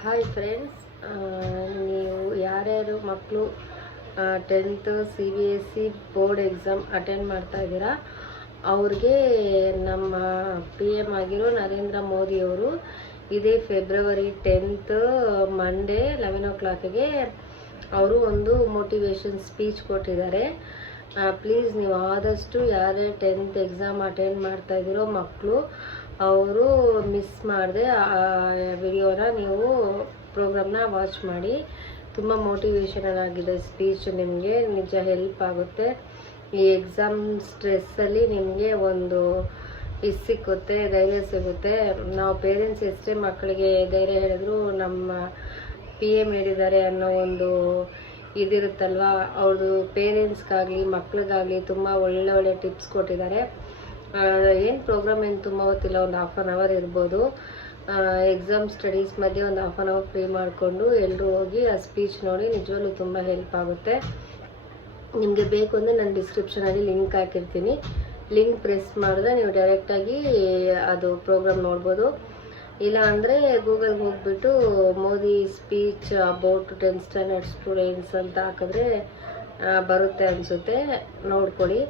Hi friends, ನೀವು ಯಾರ್ಯಾರು ಮಕ್ಕಳು 10th CBSE board exam attend ಮಾಡ್ತಾ ಇದ್ದೀರಾ ಅವ್ರಿಗೆ ನಮ್ಮ PM ಆಗಿರೋ ನರೇಂದ್ರ ಮೋದಿಯವರು ಇದೇ ಫೆಬ್ರವರಿ 10th ಮಂಡೇ 11 o'clockಗೆ ಅವರು ಒಂದು ಮೋಟಿವೇಶನ್ ಸ್ಪೀಚ್ ಕೊಟ್ಟಿದ್ದಾರೆ. ಪ್ಲೀಸ್ ನೀವು ಆದಷ್ಟು ಯಾರೇ 10th ಎಕ್ಸಾಮ್ ಅಟೆಂಡ್ ಮಾಡ್ತಾ ಇದ್ದೀರೋ ಮಕ್ಕಳು ಅವರು ಮಿಸ್ ಮಾಡದೆ ಆ ವಿಡಿಯೋನ ನೀವು ಪ್ರೋಗ್ರಾಮ್ನ ವಾಚ್ ಮಾಡಿ. ತುಂಬ ಮೋಟಿವೇಶನಲ್ ಆಗಿದೆ ಸ್ಪೀಚ್, ನಿಮಗೆ ನಿಜ ಹೆಲ್ಪ್ ಆಗುತ್ತೆ. ಈ ಎಕ್ಸಾಮ್ ಸ್ಟ್ರೆಸ್ಸಲ್ಲಿ ನಿಮಗೆ ಒಂದು ಇದು ಸಿಕ್ಕುತ್ತೆ, ಧೈರ್ಯ ಸಿಗುತ್ತೆ. ನಾವು ಪೇರೆಂಟ್ಸ್ ಎಷ್ಟೇ ಮಕ್ಕಳಿಗೆ ಧೈರ್ಯ ಹೇಳಿದ್ರು ನಮ್ಮ PM ಹೇಳಿದ್ದಾರೆ ಅನ್ನೋ ಒಂದು ಇದಿರುತ್ತಲ್ವ, ಅವ್ರದ್ದು ಪೇರೆಂಟ್ಸ್ಗಾಗಲಿ ಮಕ್ಳಿಗಾಗಲಿ ತುಂಬ ಒಳ್ಳೆ ಟಿಪ್ಸ್ ಕೊಟ್ಟಿದ್ದಾರೆ. ಏನು ಪ್ರೋಗ್ರಾಮ್ ಏನು ತುಂಬ ಹೊತ್ತಿಲ್ಲ, ಒಂದು ಹಾಫ್ ಆನ್ ಅವರ್ ಇರ್ಬೋದು. ಎಕ್ಸಾಮ್ ಸ್ಟಡೀಸ್ ಮಧ್ಯೆ ಒಂದು ಹಾಫ್ ಆನ್ ಅವರ್ ಫ್ರೀ ಮಾಡಿಕೊಂಡು ಎಲ್ಲರೂ ಹೋಗಿ ಆ ಸ್ಪೀಚ್ ನೋಡಿ, ನಿಜವಾಗ್ಲೂ ತುಂಬ ಹೆಲ್ಪ್ ಆಗುತ್ತೆ. ನಿಮಗೆ ಬೇಕು ಅಂದರೆ ನಾನು ಡಿಸ್ಕ್ರಿಪ್ಷನಲ್ಲಿ ಲಿಂಕ್ ಹಾಕಿರ್ತೀನಿ. ಲಿಂಕ್ ಪ್ರೆಸ್ ಮಾಡಿದ್ರೆ ನೀವು ಡೈರೆಕ್ಟಾಗಿ ಅದು ಪ್ರೋಗ್ರಾಮ್ ನೋಡ್ಬೋದು. ಇಲ್ಲ ಅಂದರೆ ಗೂಗಲ್ಗೆ ಹೋಗ್ಬಿಟ್ಟು Modi speech about 10th standard students ಅಂತ ಹಾಕಿದ್ರೆ ಬರುತ್ತೆ ಅನಿಸುತ್ತೆ, ನೋಡ್ಕೊಳ್ಳಿ.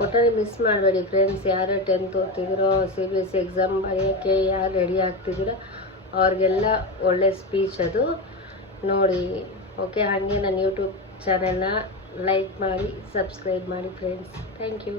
ಒಟ್ಟಾರೆ ಮಿಸ್ ಮಾಡಬೇಡಿ ಫ್ರೆಂಡ್ಸ್. ಯಾರು 10th ಓದ್ತಿದ್ದೀರೋ, CBSE ಎಕ್ಸಾಮ್ ಬರೆಯೋಕ್ಕೆ ಯಾರು ರೆಡಿ ಆಗ್ತಿದ್ದೀರೋ ಅವ್ರಿಗೆಲ್ಲ ಒಳ್ಳೆ ಸ್ಪೀಚ್ ಅದು ನೋಡಿ. ಓಕೆ, ಹಾಗೆ ನನ್ನ ಯೂಟ್ಯೂಬ್ ಚಾನೆಲ್ನ ಲೈಕ್ ಮಾಡಿ, ಸಬ್ಸ್ಕ್ರೈಬ್ ಮಾಡಿ ಫ್ರೆಂಡ್ಸ್. Thank you.